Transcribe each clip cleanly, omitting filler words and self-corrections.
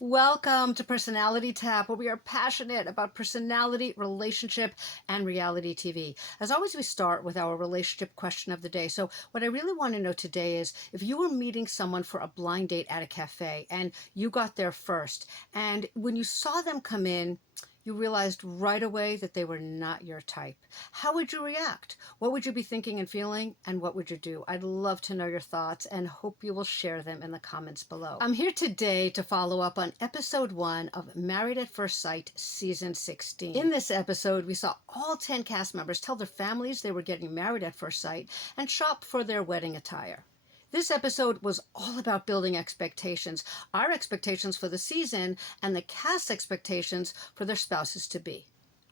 Welcome to Personality Tap, where we are passionate about personality, relationship, and reality TV. As always, we start with our relationship question of the day. So what I really want to know today is if you were meeting someone for a blind date at a cafe and you got there first, and when you saw them come in, you realized right away that they were not your type. How would you react? What would you be thinking and feeling? And what would you do? I'd love to know your thoughts and hope you will share them in the comments below. I'm here today to follow up on episode 1 of Married at First Sight, season 16. In this episode, we saw all 10 cast members tell their families they were getting married at first sight and shop for their wedding attire. This episode was all about building expectations, our expectations for the season and the cast's expectations for their spouses-to-be.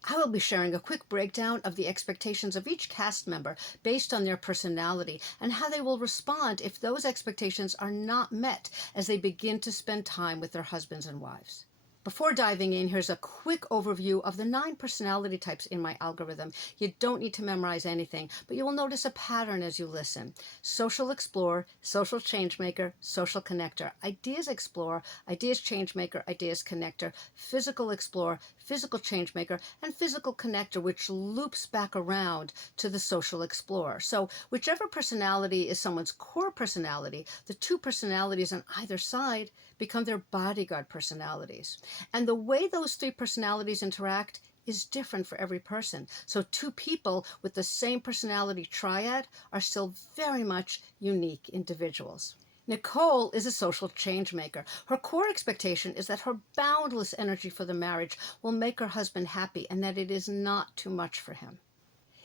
I will be sharing a quick breakdown of the expectations of each cast member based on their personality and how they will respond if those expectations are not met as they begin to spend time with their husbands and wives. Before diving in, here's a quick overview of the 9 personality types in my algorithm. You don't need to memorize anything, but you will notice a pattern as you listen. Social explorer, social changemaker, social connector, ideas explorer, ideas changemaker, ideas connector, physical explorer, physical changemaker, and physical connector, which loops back around to the social explorer. So whichever personality is someone's core personality, the 2 personalities on either side become their bodyguard personalities. And the way those 3 personalities interact is different for every person. So 2 people with the same personality triad are still very much unique individuals. Nicole is a social change maker. Her core expectation is that her boundless energy for the marriage will make her husband happy and that it is not too much for him.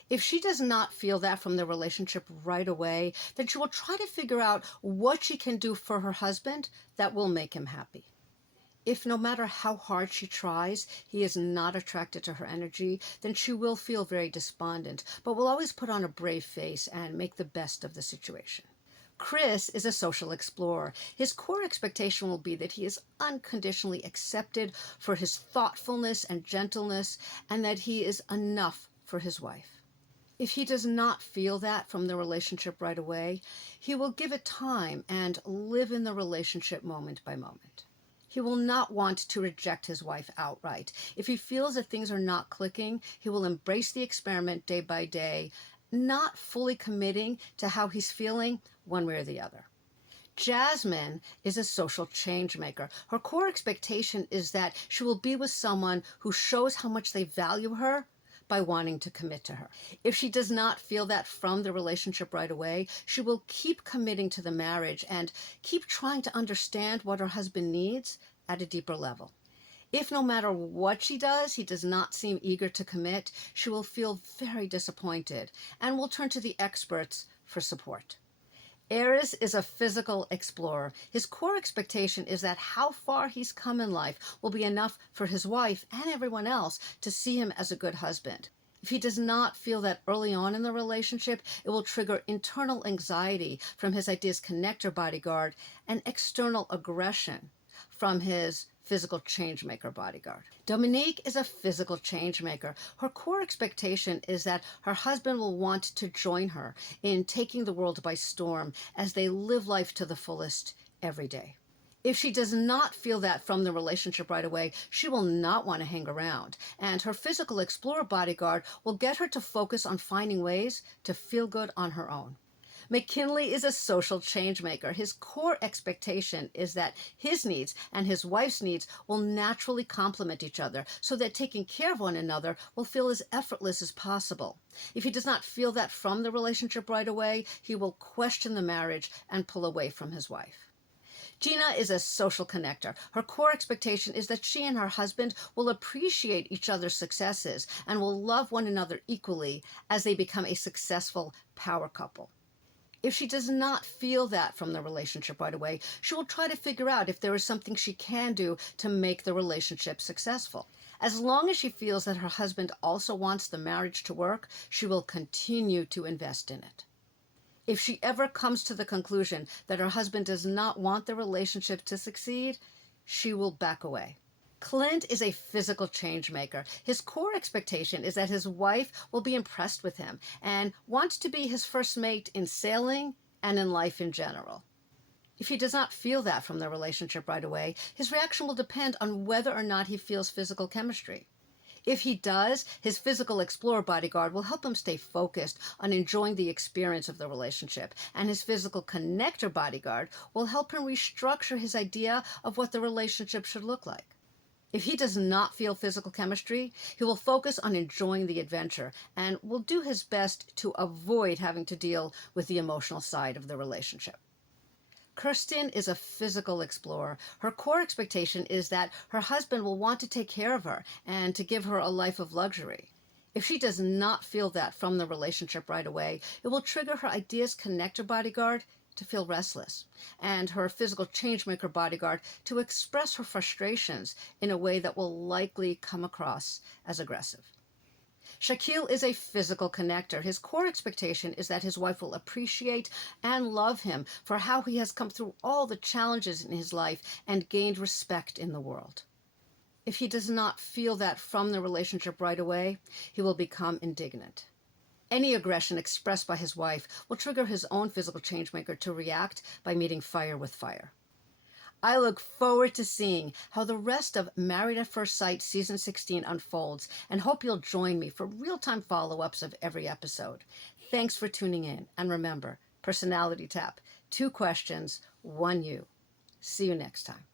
If she does not feel that from the relationship right away, then she will try to figure out what she can do for her husband that will make him happy. If no matter how hard she tries, he is not attracted to her energy, then she will feel very despondent, but will always put on a brave face and make the best of the situation. Chris is a social explorer. His core expectation will be that he is unconditionally accepted for his thoughtfulness and gentleness, and that he is enough for his wife. If he does not feel that from the relationship right away, he will give it time and live in the relationship moment by moment. He will not want to reject his wife outright. If he feels that things are not clicking, he will embrace the experiment day by day, not fully committing to how he's feeling one way or the other. Jasmine is a social change maker. Her core expectation is that she will be with someone who shows how much they value her by wanting to commit to her. If she does not feel that from the relationship right away, she will keep committing to the marriage and keep trying to understand what her husband needs at a deeper level. If no matter what she does, he does not seem eager to commit, she will feel very disappointed and will turn to the experts for support. Aries is a physical explorer. His core expectation is that how far he's come in life will be enough for his wife and everyone else to see him as a good husband. If he does not feel that early on in the relationship, it will trigger internal anxiety from his ideas connector bodyguard and external aggression from his physical changemaker bodyguard. Dominique is a physical changemaker. Her core expectation is that her husband will want to join her in taking the world by storm as they live life to the fullest every day. If she does not feel that from the relationship right away, she will not want to hang around, and her physical explorer bodyguard will get her to focus on finding ways to feel good on her own. McKinley is a social change maker. His core expectation is that his needs and his wife's needs will naturally complement each other so that taking care of one another will feel as effortless as possible. If he does not feel that from the relationship right away, he will question the marriage and pull away from his wife. Gina is a social connector. Her core expectation is that she and her husband will appreciate each other's successes and will love one another equally as they become a successful power couple. If she does not feel that from the relationship right away, she will try to figure out if there is something she can do to make the relationship successful. As long as she feels that her husband also wants the marriage to work, she will continue to invest in it. If she ever comes to the conclusion that her husband does not want the relationship to succeed, she will back away. Clint is a physical change maker. His core expectation is that his wife will be impressed with him and wants to be his first mate in sailing and in life in general. If he does not feel that from the relationship right away, his reaction will depend on whether or not he feels physical chemistry. If he does, his physical explorer bodyguard will help him stay focused on enjoying the experience of the relationship, and his physical connector bodyguard will help him restructure his idea of what the relationship should look like. If he does not feel physical chemistry, he will focus on enjoying the adventure and will do his best to avoid having to deal with the emotional side of the relationship. Kirsten is a physical explorer. Her core expectation is that her husband will want to take care of her and to give her a life of luxury. If she does not feel that from the relationship right away, it will trigger her ideas connector bodyguard to feel restless, and her physical changemaker bodyguard to express her frustrations in a way that will likely come across as aggressive. Shaquille is a physical connector. His core expectation is that his wife will appreciate and love him for how he has come through all the challenges in his life and gained respect in the world. If he does not feel that from the relationship right away, he will become indignant. Any aggression expressed by his wife will trigger his own physical changemaker to react by meeting fire with fire. I look forward to seeing how the rest of Married at First Sight Season 16 unfolds and hope you'll join me for real-time follow-ups of every episode. Thanks for tuning in. And remember, Personality Tap, 2 questions, 1 you. See you next time.